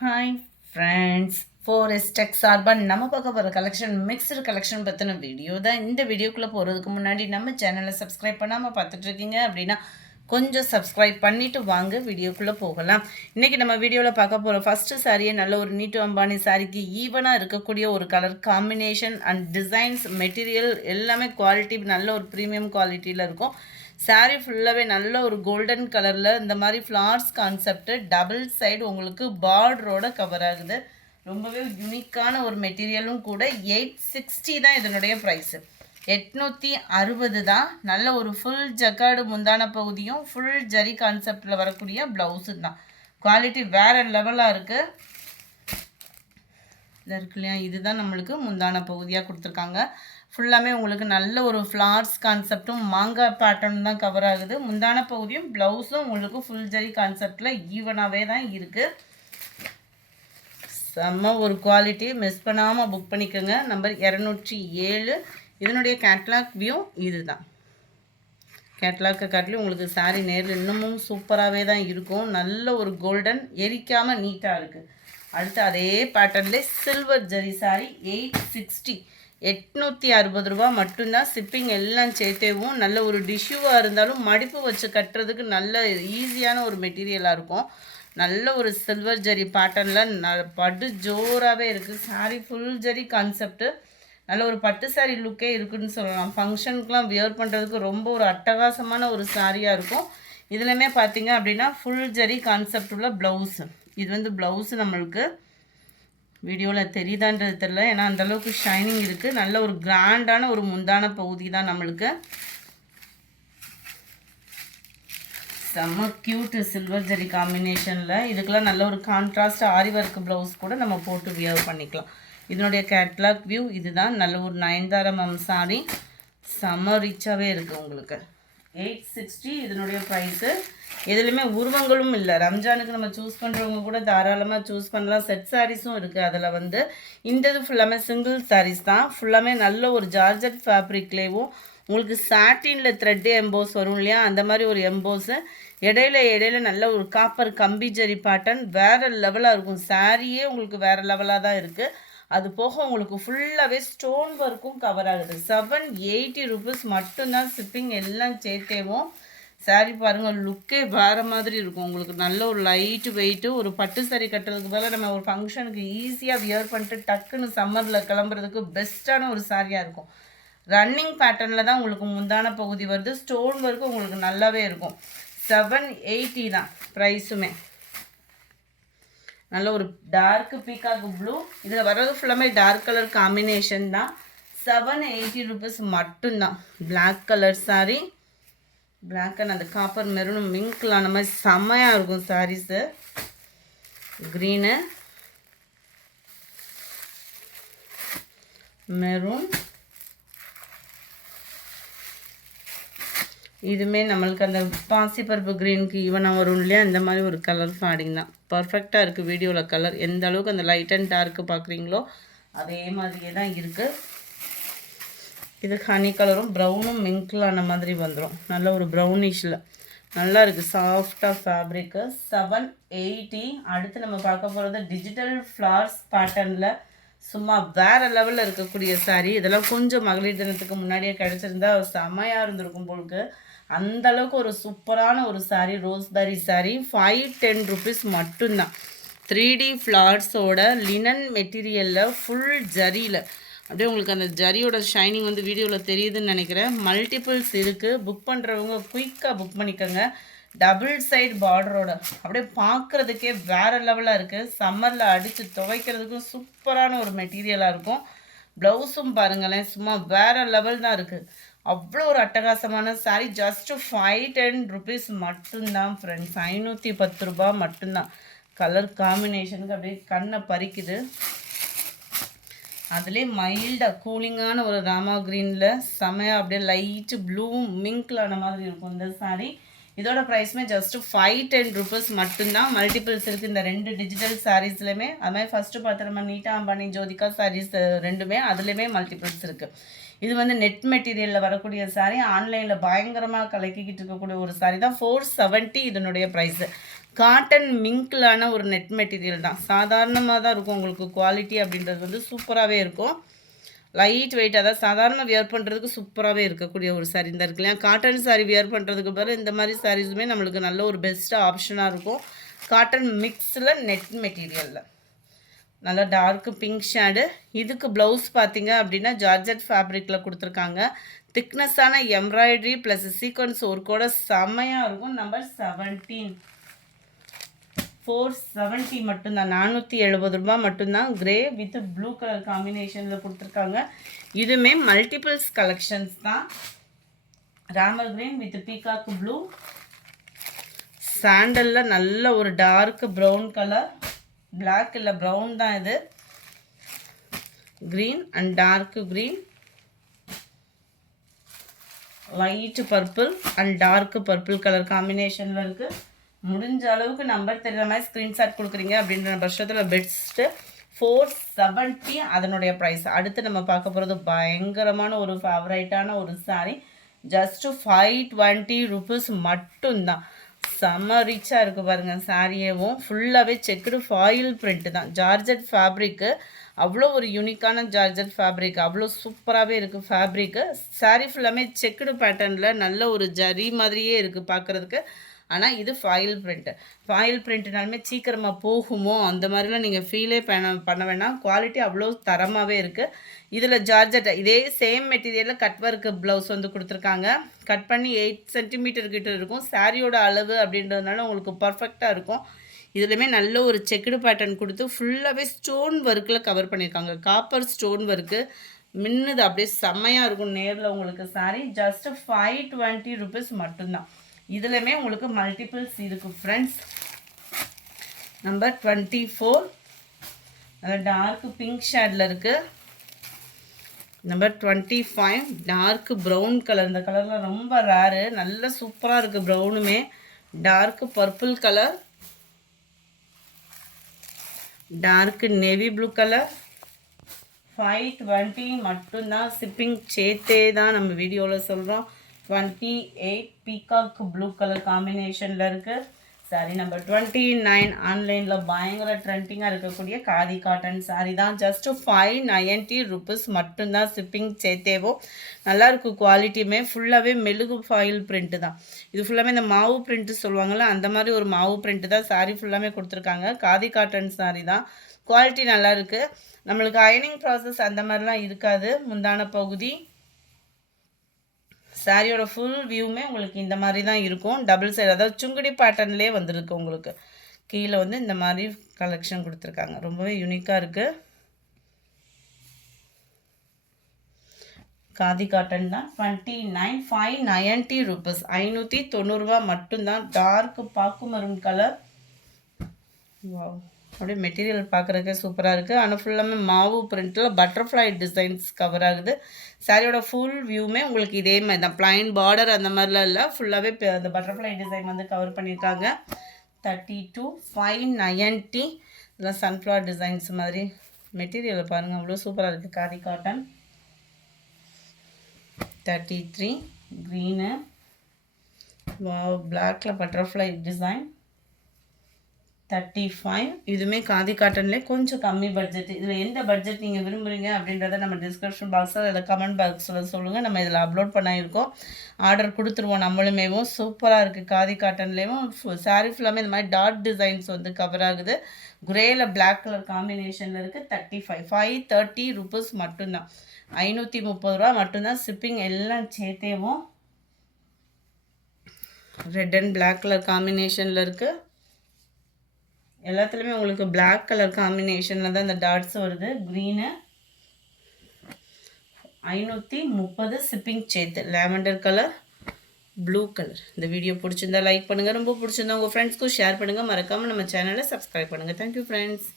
Hi friends, ஃபோரெஸ்ட் tech சார்பாக நம்ம பார்க்க போகிற கலெக்ஷன் மிக்சடு கலெக்ஷன் பற்றின வீடியோ தான். இந்த வீடியோக்குள்ளே போகிறதுக்கு முன்னாடி நம்ம சேனலை சப்ஸ்கிரைப் பண்ணாமல் பார்த்துட்ருக்கீங்க அப்படின்னா கொஞ்சம் சப்ஸ்கிரைப் பண்ணிவிட்டு வாங்க வீடியோக்குள்ளே போகலாம். இன்றைக்கி நம்ம வீடியோவில் பார்க்க போகிற ஃபஸ்ட்டு சாரியை நல்ல ஒரு நீட்டு அம்பானி சாரிக்கு ஈவனாக இருக்கக்கூடிய ஒரு colour combination and designs material எல்லாமே குவாலிட்டி நல்ல ஒரு ப்ரீமியம் குவாலிட்டியில் இருக்கும். சாரீ ஃபுல்லாகவே நல்ல ஒரு கோல்டன் கலரில் இந்த மாதிரி ஃப்ளார்ஸ் கான்செப்ட் டபுள் சைடு உங்களுக்கு பார்டரோட கவர் ஆகுது. ரொம்பவே யூனிக்கான ஒரு மெட்டீரியலும் கூட. 860 தான் இதனுடைய ப்ரைஸு. 860 தான். நல்ல ஒரு ஃபுல் ஜக்கார்டு முந்தான பகுதியும் ஃபுல் ஜரி கான்செப்டில் வரக்கூடிய ப்ளவுஸு தான். குவாலிட்டி வேறு லெவலாக இருக்குது. இதில் இருக்கு இல்லையா, இதுதான் நம்மளுக்கு முந்தான பகுதியாக கொடுத்துருக்காங்க. ஃபுல்லாமே உங்களுக்கு நல்ல ஒரு ஃப்ளார்ஸ் கான்செப்டும் மாங்காய் பேட்டர்ன் தான் கவர் ஆகுது. முந்தான பகுதியும் ப்ளவுஸும் உங்களுக்கு ஃபுல் ஜரி கான்செப்டில் ஈவனாகவே தான் இருக்குது. செம்ம ஒரு குவாலிட்டி. மிஸ் பண்ணாமல் புக் பண்ணிக்கோங்க. நம்பர் 207. இதனுடைய கேட்லாக் வியூ இது தான். கேட்லாக்கை காட்டிலும் உங்களுக்கு சாரீ நேரில் இன்னமும் சூப்பராகவே தான் இருக்கும். நல்ல ஒரு கோல்டன் எரிக்காமல் நீட்டாக இருக்குது. அடுத்து அதே பேட்டர்ன்லேயே சில்வர் ஜரி சாரீ 860. 860 ரூபா மட்டும்தான். ஷிப்பிங் எல்லாம் சேர்த்தேவும். நல்ல ஒரு டிஷ்யூவாக இருந்தாலும் மடிப்பு வச்சு கட்டுறதுக்கு நல்ல ஈஸியான ஒரு மெட்டீரியலாக இருக்கும். நல்ல ஒரு சில்வர் ஜரி பேட்டர்னில் பட்டு ஜோராகவே இருக்குது. Sari full zari concept. நல்ல ஒரு பட்டு சாரீ லுக்கே இருக்குதுன்னு சொல்லலாம். ஃபங்க்ஷனுக்குலாம் வியர் பண்ணுறதுக்கு ரொம்ப ஒரு அட்டகாசமான ஒரு சாரியாக இருக்கும். இதுலையுமே பார்த்தீங்க அப்படின்னா ஃபுல் ஜரி கான்செப்ட் உள்ள ப்ளவுஸு. இது வந்து ப்ளவுஸு நம்மளுக்கு வீடியோவில் தெரியுதான்றது தெரியல, ஏன்னா அந்தளவுக்கு ஷைனிங் இருக்குது. நல்ல ஒரு கிராண்டான ஒரு முந்தான பகுதி தான் நம்மளுக்கு. செம்ம க்யூட்டு சில்வர் ஜரி காம்பினேஷனில். இதுக்கெல்லாம் நல்ல ஒரு கான்ட்ராஸ்ட் ஆரி ஒர்க் ப்ளவுஸ் கூட நம்ம போட்டு வியர் பண்ணிக்கலாம். இதனுடைய கேட்லாக் வியூ இதுதான். நல்ல ஒரு 9 சாரி. செம்ம ரிச்சாகவே இருக்குது உங்களுக்கு. 860 இதனுடைய ப்ரைஸு. எதுலையுமே உருவங்களும் இல்லை. ரம்ஜானுக்கு நம்ம சூஸ் பண்ணுறவங்க கூட தாராளமாக சூஸ் பண்ணலாம். செட் சாரீஸும் இருக்குது. அதில் வந்து இந்த இது ஃபுல்லாமே சிங்கிள் சாரீஸ் தான். ஃபுல்லாமே நல்ல ஒரு ஜார்ஜட் ஃபேப்ரிக்லேயும் உங்களுக்கு சாட்டினில் த்ரெட்டு எம்போஸ் வரும் இல்லையா, அந்த மாதிரி ஒரு எம்போஸு. இடையில நல்ல ஒரு காப்பர் கம்பி ஜரி பேட்டர்ன் வேறு லெவலாக இருக்கும். சாரியே உங்களுக்கு வேறு லெவலாக தான் இருக்குது. அது போக உங்களுக்கு ஃபுல்லாகவே ஸ்டோன் ஒர்க்கும் கவர் ஆகுது. 780 ருபீஸ் மட்டும்தான். ஷிப்பிங் எல்லாம் சேர்த்தேவும். சாரீ பாருங்கள், லுக்கே வேறு மாதிரி இருக்கும். உங்களுக்கு நல்ல ஒரு லைட்டு வெயிட்டு. ஒரு பட்டு சாரீ கட்டுறதுக்கு பதிலாக நம்ம ஒரு ஃபங்க்ஷனுக்கு ஈஸியாக வியர் பண்ணிட்டு டக்குன்னு சம்மரில் கிளம்புறதுக்கு பெஸ்ட்டான ஒரு சாரியாக இருக்கும். ரன்னிங் பேட்டர்னில் தான் உங்களுக்கு முந்தான பகுதி வருது. ஸ்டோன் ஒர்க்கு உங்களுக்கு நல்லாவே இருக்கும். 780 தான் ப்ரைஸுமே. நல்ல ஒரு டார்க் பீகாக் ப்ளூ. இதில் வர்றது ஃபுல்லாமே டார்க் கலர் காம்பினேஷன் தான். 780 ருபீஸ் மட்டும்தான். Black colour sari. Black and அந்த காப்பர் மெரூனும் மிங்க்லாம் அந்த மாதிரி செம்மையாக இருக்கும் சாரீஸு. Green, maroon. இதுவுமே நம்மளுக்கு அந்த பாசிப்பருப்பு க்ரீனுக்கு ஈவனாக வரும் இல்லையா, இந்த மாதிரி ஒரு கலர் ஃபேடிங் தான். பர்ஃபெக்டாக இருக்குது வீடியோவில் கலர். எந்த அளவுக்கு அந்த லைட் அண்ட் டார்க்கு பார்க்குறீங்களோ அதே மாதிரியே தான் இருக்குது. இது ஹனி கலரும் ப்ரௌனும் மிங்க்லான மாதிரி வந்துடும். நல்ல ஒரு ப்ரௌனிஷில் நல்லா இருக்குது. சாஃப்டாக ஃபேப்ரிக்கு. 780. அடுத்து நம்ம பார்க்க போகிறது டிஜிட்டல் ஃப்ளார்ஸ் பேட்டர்னில் சும்மா வேறு லெவலில் இருக்கக்கூடிய சாரீ. இதெல்லாம் கொஞ்சம் மகளிர் தினத்துக்கு முன்னாடியே கிடச்சிருந்தா செம்மையாக இருந்திருக்கும் போலுக்கு. அந்தளவுக்கு ஒரு சூப்பரான ஒரு சாரீ. ரோஸ்பெரி சாரீ 510 ருபீஸ் மட்டும்தான். 3D ஃப்ளார்ஸோட லினன் மெட்டீரியலில் ஃபுல் ஜரியில் அப்படியே உங்களுக்கு அந்த ஜரியோட ஷைனிங் வந்து வீடியோவில் தெரியுதுன்னு நினைக்கிறேன். மல்டிபிள்ஸ் இருக்குது. புக் பண்ணுறவங்க குயிக்காக புக் பண்ணிக்கோங்க. டபுள் சைடு பார்டரோட அப்படியே பார்க்குறதுக்கே வேறு லெவலாக இருக்குது. சம்மரில் அடித்து துவைக்கிறதுக்கும் சூப்பரான ஒரு மெட்டீரியலாக இருக்கும். ப்ளவுஸும் பாருங்களேன், சும்மா வேறு லெவல் தான் இருக்குது. அவ்வளோ ஒரு அட்டகாசமான சாரீ. ஜஸ்ட்டு 510 ருபீஸ் மட்டும்தான் ஃப்ரெண்ட்ஸ். 510 ரூபா மட்டும்தான். கலர் காம்பினேஷனுக்கு அப்படியே கண்ணை பறிக்குது. அதுலேயே மைல்டாக கூலிங்கான ஒரு ராமா க்ரீனில் செமையாக அப்படியே லைட்டு ப்ளூ மிங்க்லான மாதிரி இருக்கும் இந்த சாரீ. இதோட ப்ரைஸுமே ஜஸ்ட்டு 510 ருபீஸ் மட்டும்தான். மல்டிபிள்ஸ் இருக்குது இந்த 2 டிஜிட்டல் சாரீஸ்லையுமே. அது மாதிரி ஃபஸ்ட்டு பார்த்து நம்ம நீட்டா அம்பானி ஜோதிகா சாரீஸ் ரெண்டுமே அதுலேயுமே மல்டிபிள்ஸ் இருக்குது. இது வந்து நெட் மெட்டீரியலில் வரக்கூடிய சாரீ. ஆன்லைனில் பயங்கரமாக கலக்கிக்கிட்டு இருக்கக்கூடிய ஒரு சாரீ தான். 470 இதனுடைய ப்ரைஸு. காட்டன் மிங்க்லான ஒரு நெட் மெட்டீரியல் தான். சாதாரணமாக தான் இருக்கும் உங்களுக்கு. குவாலிட்டி அப்படின்றது வந்து சூப்பராகவே இருக்கும். லைட் வெயிட், அதாவது சாதாரணமாக வியர் பண்ணுறதுக்கு சூப்பராகவே இருக்கக்கூடிய ஒரு சாரீ இந்த இருக்கு இல்லையா. காட்டன் சாரீ வியர் பண்ணுறதுக்கு பிறகு இந்த மாதிரி சாரீஸுமே நம்மளுக்கு நல்ல ஒரு பெஸ்ட்டாக ஆப்ஷனாக இருக்கும். காட்டன் மிக்ஸில் நெட் மெட்டீரியலில் நல்லா டார்க்கு பிங்க் ஷேடு. இதுக்கு ப்ளவுஸ் பார்த்தீங்க அப்படின்னா ஜார்ஜெட் ஃபேப்ரிக்கில் கொடுத்துருக்காங்க. திக்னஸான எம்ப்ராய்டரி ப்ளஸ் சீக்வன்ஸ் ஒர்க்கோட செம்மையாக இருக்கும். நம்பர் 17 470 மட்டும்தான், 470 ரூபா மட்டும்தான். கிரே வித் ப்ளூ கலர் காம்பினேஷனில் கொடுத்துருக்காங்க. இதுவுமே மல்டிபிள்ஸ் கலெக்ஷன்ஸ் தான். Ramar green with peacock blue, சாண்டலில் நல்ல ஒரு டார்க் ப்ரௌன் கலர், பிளாக் இல்லை ப்ரௌன் தான் இது, green and dark green, light purple and dark purple colour காம்பினேஷனில் இருக்குது. முடிஞ்ச அளவுக்கு நம்பர் தெரிகிற மாதிரி ஸ்க்ரீன்ஷாட் கொடுக்குறீங்க அப்படின்ற பட்சத்தில் பெஸ்ட்டு. 470 அதனுடைய ப்ரைஸ். அடுத்து நம்ம பார்க்க போகிறது பயங்கரமான ஒரு ஃபேவரைட்டான ஒரு சாரீ. ஜஸ்ட்டு 520 ருபீஸ் மட்டும்தான். செம்ம ரிச்சாக இருக்குது பாருங்கள். சாரியேவும் ஃபுல்லாகவே செக்குடு ஃபாயில் பிரிண்ட்டு தான். ஜார்ஜெட் ஃபேப்ரிக்கு, அவ்வளோ ஒரு யூனிக்கான ஜார்ஜெட் ஃபேப்ரிக், அவ்வளோ சூப்பராகவே இருக்குது ஃபேப்ரிக்கு. சாரீ ஃபுல்லாமே செக்குடு பேட்டர்னில் நல்ல ஒரு ஜரி மாதிரியே இருக்குது பார்க்குறதுக்கு. ஆனால் இது ஃபாயில் பிரிண்ட்டு. ஃபாயில் பிரிண்ட்னாலுமே சீக்கிரமாக போகுமோ அந்த மாதிரிலாம் நீங்கள் ஃபீலே பண்ண வேணாம். குவாலிட்டி அவ்வளோ தரமாகவே இருக்குது. இதில் ஜார்ஜெட் இதே சேம் மெட்டீரியலில் கட் ஒர்க்கு ப்ளவுஸ் வந்து கொடுத்துருக்காங்க. கட் பண்ணி 8 சென்டிமீட்டர் கிட்ட இருக்கும். சாரியோட அளவு அப்படின்றதுனால உங்களுக்கு பர்ஃபெக்டாக இருக்கும். இதுலையுமே நல்ல ஒரு செக்குடு பேட்டர்ன் கொடுத்து ஃபுல்லாகவே ஸ்டோன் ஒர்க்கில் கவர் பண்ணியிருக்காங்க. காப்பர் ஸ்டோன் ஒர்க்கு மின்னுது, அப்படியே செம்மையாக இருக்கும் நேரில் உங்களுக்கு சாரீ. ஜஸ்ட்டு 520 ருபீஸ் மட்டும்தான். இதுலையுமே உங்களுக்கு மல்டிபிள்ஸ் இருக்குது ஃப்ரெண்ட்ஸ். நம்பர் 24 நல்லா டார்க் பிங்க் ஷேடில் இருக்குது. Number 25 dark brown colour. இந்த கலரில் ரொம்ப ரேரு, நல்ல சூப்பராக இருக்குது. ப்ரௌனுமே dark purple colour, dark navy blue colour. 520 மட்டும்தான். ஷிப்பிங் சேர்த்தே தான் நம்ம வீடியோவில் சொல்கிறோம். 28 பீகாக் ப்ளூ கலர் காம்பினேஷனில் இருக்குது. சாரி நம்பர் 29 ஆன்லைனில் பயங்கர ட்ரெண்டிங்காக இருக்கக்கூடிய காதி காட்டன் சாரீ தான். ஜஸ்ட்டு 590 ருபீஸ் மட்டும்தான். ஷிப்பிங் சேர்த்தேவோ. நல்லாயிருக்கு. குவாலிட்டியுமே ஃபுல்லாகவே மெழுகு ஃபாயில் பிரிண்ட்டு தான். இது ஃபுல்லாமே இந்த மாவு பிரிண்ட்டு சொல்லுவாங்கள்ல, அந்த மாதிரி ஒரு மாவு பிரிண்ட்டு தான் சாரீ ஃபுல்லாமே கொடுத்துருக்காங்க. காதி காட்டன் சாரீ தான். குவாலிட்டி நல்லாயிருக்கு. நம்மளுக்கு அயனிங் ப்ராசஸ் அந்த மாதிரிலாம் இருக்காது. முந்தான பகுதி சாரியோட ஃபுல் வியூமே உங்களுக்கு இந்த மாதிரி தான் இருக்கும். டபுள் சைடு, அதாவது சுங்குடி பேட்டர்ன்லேயே வந்துருக்கு. உங்களுக்கு கீழே வந்து இந்த மாதிரி கலெக்ஷன் கொடுத்துருக்காங்க. ரொம்பவே யூனிக்காக இருக்குது. காதி காட்டன் தான். 29 590 ருபீஸ், 590 ரூபா மட்டும்தான். டார்க் பாக்கு மரூன் கலர். வாவ், அப்படியே மெட்டீரியல் பார்க்குறதுக்கே சூப்பராக இருக்குது. ஆனால் ஃபுல்லாமே மாவு பிரிண்ட்டில் பட்டர்ஃப்ளை டிசைன்ஸ் கவர் ஆகுது. சாரியோட ஃபுல் வியூமே உங்களுக்கு இதே மாதிரி தான். பிளைன் பார்டர் அந்த மாதிரிலாம் இல்லை, ஃபுல்லாகவே அந்த பட்டர்ஃப்ளை டிசைன் வந்து கவர் பண்ணியிருக்காங்க. 32 590. இதெல்லாம் சன்ஃப்ளவர் டிசைன்ஸ் மாதிரி. மெட்டீரியல் பாருங்கள், அவ்வளோ சூப்பராக இருக்குது. காதி காட்டன். 33 க்ரீனு, பிளாக்கில் பட்டர்ஃப்ளை டிசைன். 35 இதுவுமே காதி காட்டன்லேயே கொஞ்சம் கம்மி பட்ஜெட். இதில் எந்த பட்ஜெட் நீங்கள் விரும்புகிறீங்க அப்படின்றத நம்ம டிஸ்கிரிப்ஷன் பாக்ஸில் இல்லை கமெண்ட் பாக்ஸில் சொல்லுங்கள். நம்ம இதில் அப்லோட் பண்ணியிருக்கோம். ஆர்டர் கொடுத்துருவோம் நம்மளுமேவும். சூப்பராக இருக்குது. காதி காட்டன்லேயும் சாரீ ஃபுல்லாமே இந்த மாதிரி டாட் டிசைன்ஸ் வந்து கவர் ஆகுது. குரேயில் பிளாக் கலர் காம்பினேஷனில் இருக்குது. 35 530 ருபீஸ் மட்டும்தான். 530 ரூபா மட்டும்தான். ஷிப்பிங் எல்லாம் சேர்த்தேவும். ரெட் அண்ட் பிளாக் கலர் காம்பினேஷனில் இருக்குது. எல்லாத்துலேயுமே உங்களுக்கு பிளாக் கலர் காம்பினேஷனில் தான் இந்த டாட்ஸ் வருது. க்ரீனு 530 ஷிப்பிங் சேர்த்து. Lavender colour, blue colour. இந்த வீடியோ பிடிச்சிருந்தா லைக் பண்ணுங்கள். ரொம்ப பிடிச்சிருந்தா உங்கள் ஃப்ரெண்ட்ஸ்க்கும் ஷேர் பண்ணுங்கள். மறக்காமல் நம்ம சேனலை சப்ஸ்கிரைப் பண்ணுங்கள். Thank you friends.